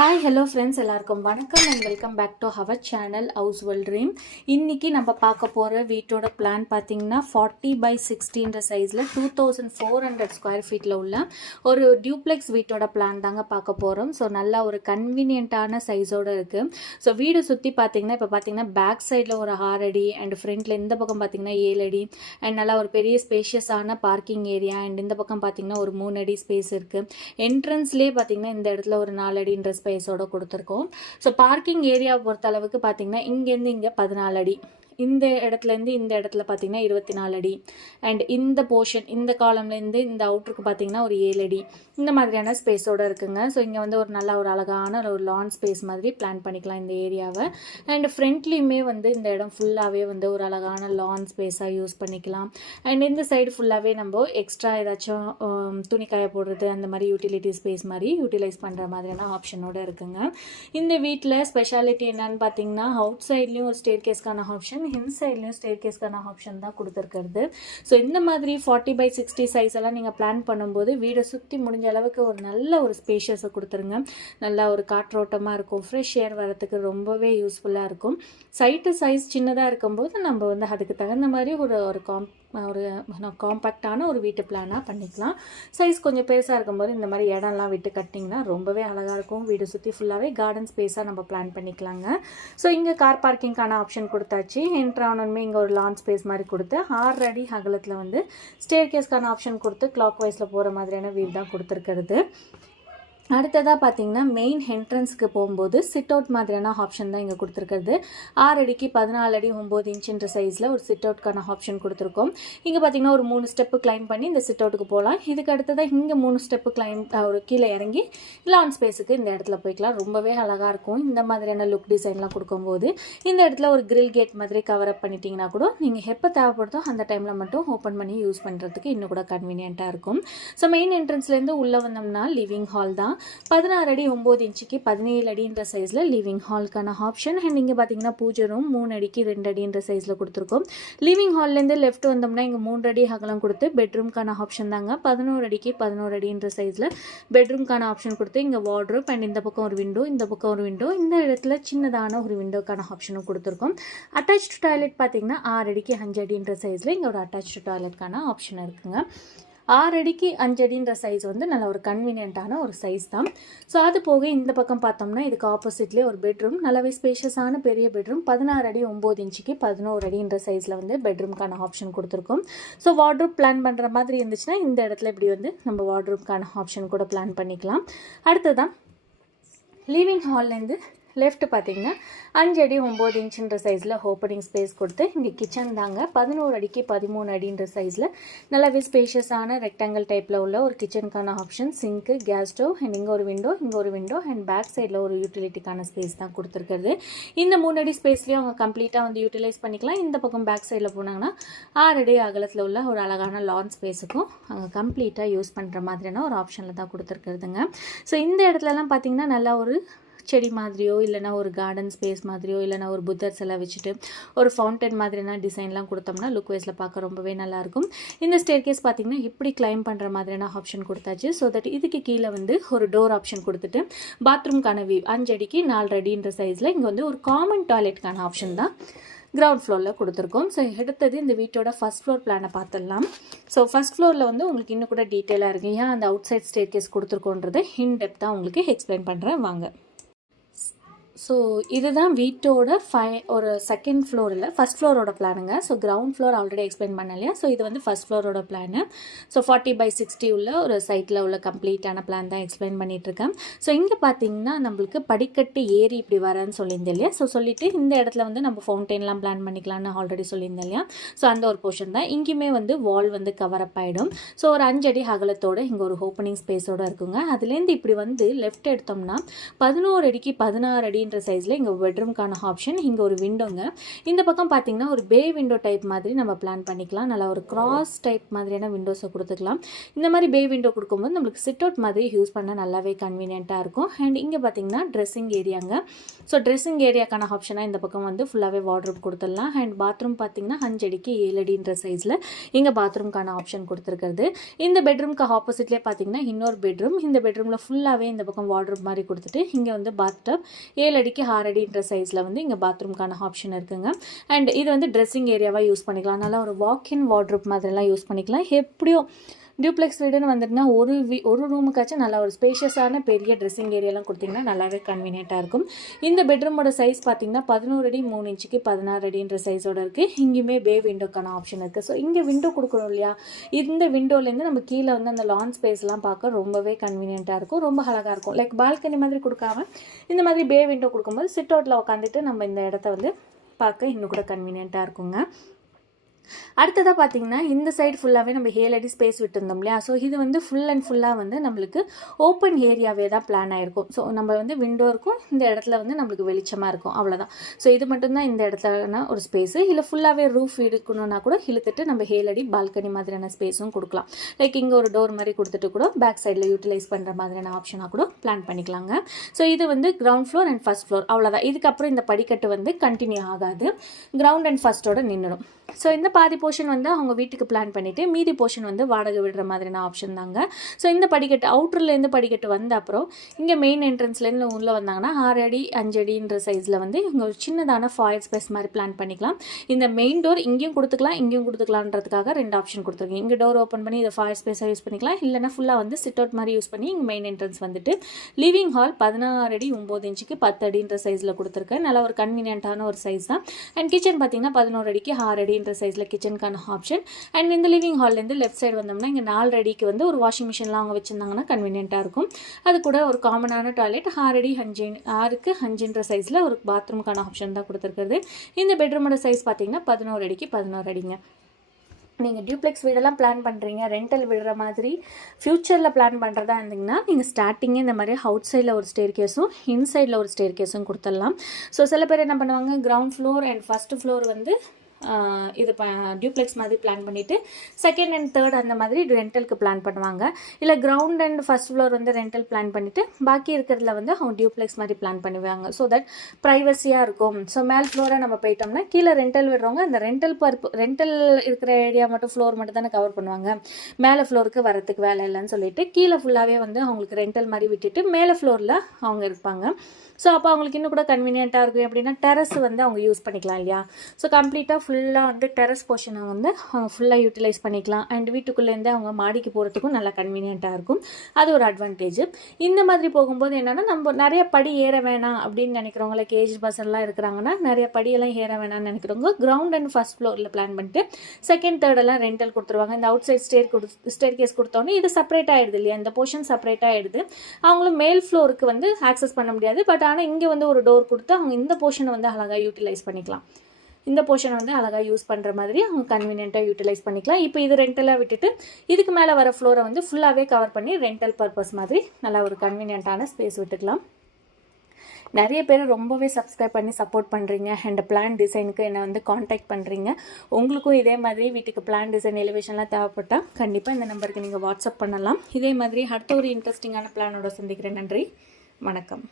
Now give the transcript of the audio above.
Hi hello friends, எல்லாருக்கும் வணக்கம் and welcome back to our channel house world dream. இன்றைக்கி நம்ம பார்க்க போகிற வீட்டோட பிளான் பார்த்திங்கன்னா 40x60 சைஸில் 2400 ஸ்கொயர் ஃபீட்டில் உள்ள ஒரு டியூப்ளெக்ஸ் வீட்டோட பிளான் தாங்க பார்க்க போகிறோம். ஸோ நல்லா ஒரு கன்வீனியண்ட்டான சைஸோடு இருக்குது. ஸோ வீடு சுற்றி பார்த்திங்கன்னா இப்போ பார்த்திங்கன்னா பேக் சைடில் ஒரு 6 அடி அண்ட் ஃப்ரண்ட்டில் இந்த பக்கம் பார்த்திங்கன்னா 7 அடி அண்ட் நல்லா ஒரு பெரிய ஸ்பேஷியஸான பார்க்கிங் ஏரியா அண்ட் இந்த பக்கம் பார்த்திங்கன்னா ஒரு 3 அடி ஸ்பேஸ் இருக்குது. என்ட்ரன்ஸ்லேயே பார்த்திங்கன்னா இந்த இடத்துல ஒரு 4 அடின்ற ஸ்பேஸோட கொடுத்துருக்கோம். ஸோ பார்க்கிங் ஏரியாவை பொறுத்த அளவுக்கு பார்த்தீங்கன்னா இங்கேருந்து இங்கே 14 அடி, இந்த இடத்துலேருந்து இந்த இடத்துல பார்த்தீங்கன்னா 24 அடி அண்ட் இந்த போர்ஷன் இந்த காலம்லேருந்து இந்த அவுட்ருக்கு பார்த்தீங்கன்னா ஒரு 7 அடி இந்த மாதிரியான ஸ்பேஸோடு இருக்குங்க. ஸோ இங்கே வந்து ஒரு நல்ல ஒரு அழகான ஒரு லான் ஸ்பேஸ் மாதிரி பிளான் பண்ணிக்கலாம் இந்த ஏரியாவை. அண்ட் ஃப்ரண்ட்லேயுமே வந்து இந்த இடம் ஃபுல்லாகவே வந்து ஒரு அழகான லான் ஸ்பேஸாக யூஸ் பண்ணிக்கலாம். அண்ட் இந்த சைடு ஃபுல்லாகவே நம்ம எக்ஸ்ட்ரா ஏதாச்சும் துணி காய போடுறது அந்த மாதிரி யூட்டிலிட்டி ஸ்பேஸ் மாதிரி யூட்டிலைஸ் பண்ணுற மாதிரியான ஆப்ஷனோடு இருக்குங்க. இந்த வீட்டில் ஸ்பெஷாலிட்டி என்னன்னு பார்த்தீங்கன்னா அவுட் சைட்லேயும் ஒரு ஸ்டேர் கேஸ்க்கான ஆப்ஷன், இன்சைட்லையும் ஸ்டேர் கேஸ்க்கான ஆப்ஷன் தான் கொடுத்துருக்கிறது. ஸோ இந்த மாதிரி 40x60 சைஸ் எல்லாம் நீங்கள் பிளான் பண்ணும்போது வீடை சுற்றி முடிஞ்ச அளவுக்கு ஒரு நல்ல ஒரு ஸ்பேஷியஸை கொடுத்துருங்க. நல்லா ஒரு காற்றோட்டமாக இருக்கும், ஃப்ரெஷ் ஏர் வரத்துக்கு ரொம்பவே யூஸ்ஃபுல்லாக இருக்கும். சைட்டு சைஸ் சின்னதாக இருக்கும்போது நம்ம வந்து அதுக்கு தகுந்த மாதிரி ஒரு காம்பேக்டான ஒரு வீட்டு பிளானாக பண்ணிக்கலாம். சைஸ் கொஞ்சம் பெருசாக இருக்கும்போது இந்த மாதிரி இடம்லாம் விட்டு கட்டிங்கன்னா ரொம்பவே அழகாக இருக்கும். வீடு சுற்றி ஃபுல்லாகவே கார்டன் ஸ்பேஸாக நம்ம பிளான் பண்ணிக்கலாங்க. ஸோ இங்கே கார் பார்க்கிங்கான ஆப்ஷன் கொடுத்தாச்சு. என்ட்ரானோமே இங்கே ஒரு லான் ஸ்பேஸ் மாதிரி கொடுத்து 6 அடி அகலத்தில் வந்து ஸ்டேர் கேஸ்க்கான ஆப்ஷன் கொடுத்து கிளாக் வைஸில் போகிற மாதிரியான வீடு தான் கொடுத்துருக்கிறது. அடுத்ததாக பார்த்தீங்கன்னா மெயின் என்ட்ரன்ஸ்க்கு போகும்போது சிட் அவுட் மாதிரியான ஆப்ஷன் தான் இங்கே கொடுத்துருக்கிறது. 6 அடிக்கு 14 அடி 9 இன்ச்சுன்ற சைஸில் ஒரு சிட் அவுட்கான ஆப்ஷன் கொடுத்துருக்கோம். இங்கே பார்த்தீங்கன்னா ஒரு 3 ஸ்டெப்பு கிளைம் பண்ணி இந்த சிட் அவுட்டுக்கு போகலாம். இதுக்கு அடுத்ததாக இங்கே 3 ஸ்டெப்பு கிளைம் ஒரு கீழே இறங்கி லான் ஸ்பேஸுக்கு இந்த இடத்துல போய்க்கலாம். ரொம்பவே அழகாக இருக்கும். இந்த மாதிரியான லுக் டிசைன்லாம் கொடுக்கும்போது இந்த இடத்துல ஒரு கிரில் கேட் மாதிரி கவர் அப் பண்ணிட்டீங்கன்னா கூட நீங்கள் எப்போ தேவைப்படுதோ அந்த டைமில் மட்டும் ஓப்பன் பண்ணி யூஸ் பண்ணுறதுக்கு இன்னும் கூட கன்வீனியண்ட்டாக இருக்கும். ஸோ மெயின் என்ட்ரன்ஸ்லேருந்து உள்ளே வந்தோம்னா லிவிங் ஹால் தான். 16 அடி 9 இன்ச்சுக்கு 17 அடின்ற சைஸில் லிவிங் ஹால்க்கான ஆப்ஷன். அண்ட் இங்கே பார்த்தீங்கன்னா பூஜை ரூம் 3 அடிக்கு 2 அடின்ற சைஸில் கொடுத்துருக்கோம். லிவிங் ஹால்லேருந்து லெஃப்ட் வந்தோம்னா இங்கே 3 அடி அகலம் கொடுத்து பெட்ரூம்க்கான ஆப்ஷன் தாங்க. 11 அடிக்கு 11 அடின்ற சைஸில் பெட்ரூம்க்கான ஆப்ஷன் கொடுத்து இங்கே வார்ட்ரோப் அண்ட் இந்த பக்கம் ஒரு விண்டோ, இந்த பக்கம் ஒரு விண்டோ, இந்த இடத்துல சின்னதான ஒரு விண்டோக்கான ஆப்ஷனும் கொடுத்துருக்கோம். அட்டாச்டு டாய்லெட் பார்த்தீங்கன்னா 6 அடிக்கு 5 அடின்ற சைஸில் இங்கே ஒரு அட்டாச்டு டாய்லெட்கான ஆப்ஷன் இருக்குங்க. 6 அடிக்கு 5 அடின்ற சைஸ் வந்து நல்ல ஒரு கன்வீனியண்ட்டான ஒரு சைஸ் தான். ஸோ அது போக இந்த பக்கம் பார்த்தோம்னா இதுக்கு ஆப்போசிட்லேயே ஒரு பெட்ரூம், நல்லாவே ஸ்பேஷியஸான பெரிய பெட்ரூம். 16 அடி 9 இன்ச்சுக்கு 11 அடின்ற சைஸில் வந்து பெட்ரூம்க்கான ஆப்ஷன் கொடுத்துருக்கோம். ஸோ வார்ட்ரூப் பிளான் பண்ணுற மாதிரி இருந்துச்சுன்னா இந்த இடத்துல இப்படி வந்து நம்ம வார்ட்ரூப்க்கான ஆப்ஷன் கூட பிளான் பண்ணிக்கலாம். அடுத்ததான் லிவிங் ஹால்லேருந்து லெஃப்ட் பார்த்தீங்கன்னா 5 அடி 9 இன்ச்சுன்ற சைஸில் ஓப்பனிங் ஸ்பேஸ் கொடுத்து இங்கே கிச்சன் தாங்க. 11 அடிக்கு 13 அடின்ற சைஸில் நல்லாவே ஸ்பேஷியஸான ரெக்டாங்கிள் டைப்பில் உள்ள ஒரு கிச்சனுக்கான ஆப்ஷன், சிங்க்கு, கேஸ் ஸ்டவ் அண்ட் இங்கே ஒரு விண்டோ, இங்கே ஒரு விண்டோ அண்ட் பேக் சைடில் ஒரு யூட்டிலிட்டிக்கான ஸ்பேஸ் தான் கொடுத்துருக்குறது. இந்த 3 அடி ஸ்பேஸ்லேயும் அவங்க கம்ப்ளீட்டாக வந்து யூட்டிலைஸ் பண்ணிக்கலாம். இந்த பக்கம் பேக் சைடில் போனாங்கன்னா 6 அடி அகலத்தில் உள்ள ஒரு அழகான லான் ஸ்பேஸுக்கும் அவங்க கம்ப்ளீட்டாக யூஸ் பண்ணுற மாதிரியான ஒரு ஆப்ஷனில் தான் கொடுத்துருக்குறதுங்க. ஸோ இந்த இடத்துலலாம் பார்த்தீங்கன்னா நல்லா ஒரு செடி மாதிரியோ இல்லைனா ஒரு கார்டன் ஸ்பேஸ் மாதிரியோ இல்லைனா ஒரு புத்தர் சிலை வச்சுட்டு ஒரு ஃபவுண்டன் மாதிரியான டிசைன்லாம் கொடுத்தோம்னா லுக் வைஸில் பார்க்க ரொம்பவே நல்லாயிருக்கும். இந்த ஸ்டேர் கேஸ் பார்த்திங்கன்னா இப்படி கிளைம் பண்ணுற மாதிரியான ஆப்ஷன் கொடுத்தாச்சு. ஸோ தட் இதுக்கு கீழே வந்து ஒரு டோர் ஆப்ஷன் கொடுத்துட்டு பாத்ரூம்க்கான வியூ 5 அடிக்கு 4 அடின்ற சைஸில் இங்கே வந்து ஒரு காமன் டாய்லெட்கான ஆப்ஷன் தான் கிரவுண்ட் ஃப்ளோரில் கொடுத்துருக்கோம். ஸோ எடுத்தது இந்த வீட்டோட ஃபஸ்ட் ஃப்ளோர் பிளானை பார்த்துடலாம். ஸோ ஃபஸ்ட் ஃப்ளோரில் வந்து உங்களுக்கு இன்னும் கூட டீட்டெயிலாக இருக்குது. ஏன் அந்த அவுட் சைட் ஸ்டேர் கேஸ் கொடுத்துருக்கோன்றதை இன் டெப்த்தாக உங்களுக்கு எக்ஸ்பிளைன் பண்ணுறேன் வாங்க. ஸோ இதுதான் வீட்டோட ஒரு செகண்ட் ஃப்ளோரில் ஃபஸ்ட் ஃப்ளோரோட பிளானுங்க. So ground floor already explain பண்ண இல்லையா. ஸோ இது வந்து ஃபஸ்ட் ஃப்ளோரோட பிளானு. ஸோ 40x60 உள்ள ஒரு சைட்டில் உள்ள கம்ப்ளீட்டான பிளான் தான் எக்ஸ்பிளைன் பண்ணிகிட்ருக்கேன். ஸோ இங்கே பார்த்தீங்கன்னா நம்மளுக்கு படிக்கட்டு ஏறி இப்படி வரேன்னு சொல்லியிருந்தேன் இல்லையா. ஸோ சொல்லிவிட்டு இந்த இடத்துல வந்து நம்ம ஃபவுண்டெயின்லாம் பிளான் பண்ணிக்கலாம்னு ஆல்ரெடி சொல்லியிருந்தேன் இல்லையா. ஸோ அந்த ஒரு போர்ஷன் தான். இங்கேயுமே வந்து வால் வந்து கவர் அப் ஆகிடும். ஸோ ஒரு 5 அடி அகலத்தோடு இங்கே ஒரு ஓப்பனிங் ஸ்பேஸோடு இருக்குங்க. அதுலேருந்து இப்படி வந்து லெஃப்ட் எடுத்தோம்னா 11 அடிக்கு 16 அடி 60ன்ற சைஸில் இங்கே பெட்ரூம்க்கான ஆப்ஷன். இங்கே ஒரு விண்டோங்க. இந்த பக்கம் பார்த்தீங்கன்னா ஒரு பே விண்டோ டைப் மாதிரி நம்ம பிளான் பண்ணிக்கலாம். நல்லா ஒரு கிராஸ் டைப் மாதிரியான விண்டோஸை கொடுத்துக்கலாம். இந்த மாதிரி பே விண்டோ கொடுக்கும்போது நம்மளுக்கு சிட் அவுட் மாதிரி யூஸ் பண்ண நல்லாவே கன்வீனியண்ட்டாக இருக்கும். அண்ட் இங்கே பார்த்தீங்கன்னா ட்ரெஸ்ஸிங் ஏரியாங்க. ஸோ ட்ரெஸ்ஸிங் ஏரியாக்கான ஆப்ஷனாக இந்த பக்கம் வந்து ஃபுல்லாகவே வார்ட்ரோப் கொடுத்துடலாம். அண்ட் பாத்ரூம் பார்த்தீங்கன்னா 5 அடிக்கு 7 அடின்ற சைஸில் இங்கே பாத்ரூம்க்கான ஆப்ஷன் கொடுத்துருக்கிறது. இந்த பெட்ரூம்க்கு ஆப்போசிட்லேயே பார்த்தீங்கன்னா இன்னொரு பெட்ரூம். இந்த பெட்ரூமில் ஃபுல்லாகவே இந்த பக்கம் வார்ட்ரோப் மாதிரி கொடுத்துட்டு இங்கே வந்து பாத்டப் 7 அடிக்கு 6 அடின்ற சைஸில் வந்து இங்கே பாத்ரூம்க்கான ஆப்ஷன் இருக்குங்க. அண்ட் இது வந்து ட்ரெஸ்ஸிங் ஏரியாவாக யூஸ் பண்ணிக்கலாம். நல்லா ஒரு வாக்இன் வார்ட்ரோப் மாதிரிலாம் யூஸ் பண்ணிக்கலாம். எப்படியோ டியூப்ளெக்ஸ் வீடுன்னு வந்துட்டுனா ஒரு ரூமுக்காச்சும் நல்லா ஒரு ஸ்பேஷியஸான பெரிய ட்ரெஸ்ஸிங் ஏரியாலாம் கொடுத்திங்கன்னா நல்லாவே கன்வீனியண்ட்டாக இருக்கும். இந்த பெட்ரூமோட சைஸ் பார்த்திங்கன்னா 11 அடி 3 இன்ச்சுக்கு 16 அடின்ற சைஸோட இருக்குது. இங்கேயுமே பே விண்டோக்கான ஆப்ஷன் இருக்குது. ஸோ இங்கே விண்டோ கொடுக்குறோம் இல்லையா, இந்த விண்டோலேருந்து நம்ம கீழே வந்து அந்த லான் ஸ்பேஸ்லாம் பார்க்க ரொம்பவே கன்வீனியண்ட்டாக இருக்கும். ரொம்ப அழகாக இருக்கும். லைக் பால்கனி மாதிரி கொடுக்காம இந்த மாதிரி பே விண்டோ கொடுக்கும்போது சிட் அவுட்டில் உட்காந்துட்டு நம்ம இந்த இடத்த வந்து பார்க்க இன்னும் கூட கன்வீனியண்ட்டாக இருக்குங்க. அடுத்ததாக பார்த்தீங்கன்னா இந்த சைடு ஃபுல்லாகவே நம்ம 7 அடி ஸ்பேஸ் விட்டுருந்தோம் இல்லையா. ஸோ இது வந்து ஃபுல் அண்ட் ஃபுல்லாக வந்து நம்மளுக்கு ஓப்பன் ஏரியாவே தான் பிளான் ஆகிருக்கும். ஸோ நம்ம வந்து விண்டோ இருக்கும், இந்த இடத்துல வந்து நம்மளுக்கு வெளிச்சமாக இருக்கும், அவ்வளோதான். ஸோ இது மட்டும்தான் இந்த இடத்துலனா ஒரு ஸ்பேஸு. இல்லை ஃபுல்லாகவே ரூஃப் எடுக்கணும்னா கூட இழுத்துட்டு நம்ம 7 அடி பால்கனி மாதிரியான ஸ்பேஸும் கொடுக்கலாம். லைக் இங்கே ஒரு டோர் மாதிரி கொடுத்துட்டு கூட பேக் சைடில் யூட்டிலைஸ் பண்ணுற மாதிரியான ஆப்ஷனாக கூட பிளான் பண்ணிக்கலாங்க. ஸோ இது வந்து ground floor and first floor, அவ்வளோதான். இதுக்கப்புறம் இந்த படிக்கட்டு வந்து கண்டினியூ ஆகாது, கிரவுண்ட் அண்ட் ஃபர்ஸ்ட்டோட நின்றுடும். ஸோ இந்த பாதி போர்ஷன் வந்து அவங்க வீட்டுக்கு பிளான் பண்ணிவிட்டு மீதி போர்ஷன் வந்து வாடகை விடுற மாதிரியான ஆப்ஷன் தாங்க. ஸோ இந்த படிக்கட்டு அவுட்டர்லேருந்து படிக்கட்டு வந்த அப்புறம் இங்கே மெயின் என்ட்ரன்ஸ்லேருந்து உள்ளே வந்தாங்கன்னா 6 அடி 5 அடின்ற சைஸில் வந்து இங்கே ஒரு சின்னதான ஃபாயர் ஸ்பேஸ் மாதிரி பிளான் பண்ணிக்கலாம். இந்த மெயின் டோர் இங்கேயும் கொடுத்துக்கலாம், இங்கேயும் கொடுத்துக்கலான்றதுக்காக 2 ஆப்ஷன் கொடுத்துருக்கேன். இங்கே டோர் ஓப்பன் பண்ணி இதை ஃபாயர் ஸ்பேஸாக யூஸ் பண்ணிக்கலாம், இல்லைனா ஃபுல்லாக வந்து சிட் அவுட் மாதிரி யூஸ் பண்ணி இங்கே மெயின் என்ட்ரன்ஸ் வந்துட்டு லிவிங் ஹால் 16 அடி 9 இன்ச்சுக்கு 10 அடின்ற சைஸில் கொடுத்துருக்கேன். நல்லா ஒரு கன்வீனியன்ட்டான ஒரு சைஸ் தான். அண்ட் கிச்சன் பார்த்தீங்கன்னா 11 அடிக்கு 6 அடி சைஸில் கிச்சனுக்கான ஆப்ஷன். அண்ட் இந்த லிவிங் ஹால்லேருந்து லெஃப்ட் சைடு வந்தோம்னா இங்கே 4 அடிக்கு வந்து ஒரு வாஷிங் மிஷின்லாம் அவங்க வச்சுருந்தாங்கன்னா கன்வீனியண்ட்டாக இருக்கும். அது கூட ஒரு காமனான டாய்லெட் 6க்கு 5ன்ற சைஸில் ஒரு பாத்ரூமுக்கான ஆப்ஷன் தான் கொடுத்துருக்குறது. இந்த பெட்ரூமோட சைஸ் பார்த்தீங்கன்னா 11 அடிக்கு 11 அடிங்க. நீங்கள் டியூப்ளெக்ஸ் வீடெல்லாம் பிளான் பண்ணுறீங்க, ரெண்டல் விடுற மாதிரி ஃப்யூச்சரில் பிளான் பண்ணுறதா இருந்தீங்கன்னா நீங்கள் ஸ்டார்டிங்கே இந்த மாதிரி அவுட் சைடில் ஒரு ஸ்டேர் கேஸும் இன்சைடில் ஒரு ஸ்டேர் கேஸும் கொடுத்துடலாம். ஸோ சில பேர் என்ன பண்ணுவாங்க, ground floor and first floor வந்து இது டியூப்ளெக்ஸ் மாதிரி பிளான் பண்ணிவிட்டு செகண்ட் அண்ட் தேர்ட் அந்த மாதிரி ரெண்டலுக்கு பிளான் பண்ணுவாங்க. இல்லை கிரவுண்ட் அண்ட் ஃபர்ஸ்ட் ஃப்ளோர் வந்து ரெண்டல் பிளான் பண்ணிவிட்டு பாக்கி இருக்கிறதுல வந்து அவங்க டியூப்ளெக்ஸ் மாதிரி பிளான் பண்ணுவாங்க. ஸோ தட் ப்ரைவசியாக இருக்கும். ஸோ மேல் ஃப்ளோராக நம்ம போயிட்டோம்னா கீழே ரெண்டல் விடுறவங்க அந்த ரெண்டல் இருக்கிற ஏரியா மட்டும் ஃப்ளோர் மட்டும் தானே கவர் பண்ணுவாங்க, மேலே ஃப்ளோருக்கு வரத்துக்கு வேலை இல்லைன்னு சொல்லிட்டு கீழே ஃபுல்லாகவே வந்து அவங்களுக்கு ரெண்டல் மாதிரி விட்டுட்டு மேலே ஃப்ளோரில் அவங்க இருப்பாங்க. ஸோ அப்போ அவங்களுக்கு இன்னும் கூட கன்வீனியண்ட்டாக இருக்கும். எப்படின்னா டெரஸ் வந்து அவங்க யூஸ் பண்ணிக்கலாம் இல்லையா. ஸோ கம்ப்ளீட்டாக ஃபுல்லாக வந்து டெரஸ் போர்ஷனை வந்து அவங்க ஃபுல்லாக யூட்டிலைஸ் பண்ணிக்கலாம். அண்ட் வீட்டுக்குள்ளேருந்து அவங்க மாடிக்கு போகிறதுக்கும் நல்லா கன்வீனியண்ட்டாக இருக்கும். அது ஒரு அட்வான்டேஜ். இந்த மாதிரி போகும்போது என்னென்னா நம்ம நிறைய படி ஏற வேணாம் அப்படின்னு நினைக்கிறவங்க, லைக் ஏஜ் பர்சன்லாம் இருக்கிறாங்கன்னா நிறைய படியெல்லாம் ஏற வேணாம்னு நினைக்கிறவங்க கிரவுண்ட் அண்ட் ஃபர்ஸ்ட் ஃப்ளோரில் பிளான் பண்ணிட்டு செகண்ட் தேர்டெல்லாம் ரெண்டல் கொடுத்துருவாங்க. இந்த அவுட் சைட் ஸ்டேர் கேஸ் கொடுத்தோன்னே இது செப்பரேட் ஆகிடுது இல்லையா, இந்த போர்ஷன் செப்பரேட் ஆகிடுது. அவங்களும் மேல் ஃப்ளோருக்கு வந்து ஆக்சஸ் பண்ண முடியாது. பட் ஆனால் இங்கே வந்து ஒரு டோர் கொடுத்து அவங்க இந்த போர்ஷனை வந்து அழகாக யூட்டிலைஸ் பண்ணிக்கலாம். இந்த போர்ஷனை வந்து அழகாக யூஸ் பண்ணுற மாதிரி அவங்க கன்வீனியண்ட்டாக யூட்டிலைஸ் பண்ணிக்கலாம். இப்போ இது ரெண்டலாக விட்டுட்டு இதுக்கு மேலே வர ஃப்ளோரை வந்து ஃபுல்லாகவே கவர் பண்ணி ரெண்டல் பர்பஸ் மாதிரி நல்லா ஒரு கன்வீனியண்ட்டான ஸ்பேஸ் விட்டுக்கலாம். நிறைய பேர் ரொம்பவே சப்ஸ்கிரைப் பண்ணி சப்போர்ட் பண்ணுறீங்க. அண்ட் பிளான் டிசைனுக்கு என்னை வந்து காண்டாக்ட் பண்ணுறீங்க. உங்களுக்கும் இதே மாதிரி வீட்டுக்கு பிளான் டிசைன் எலிவேஷன்லாம் தேவைப்பட்டால் கண்டிப்பாக இந்த நம்பருக்கு நீங்கள் வாட்ஸ்அப் பண்ணலாம். இதே மாதிரி அடுத்த ஒரு இன்ட்ரெஸ்டிங்கான பிளானோட சந்திக்கிறேன். நன்றி, வணக்கம்.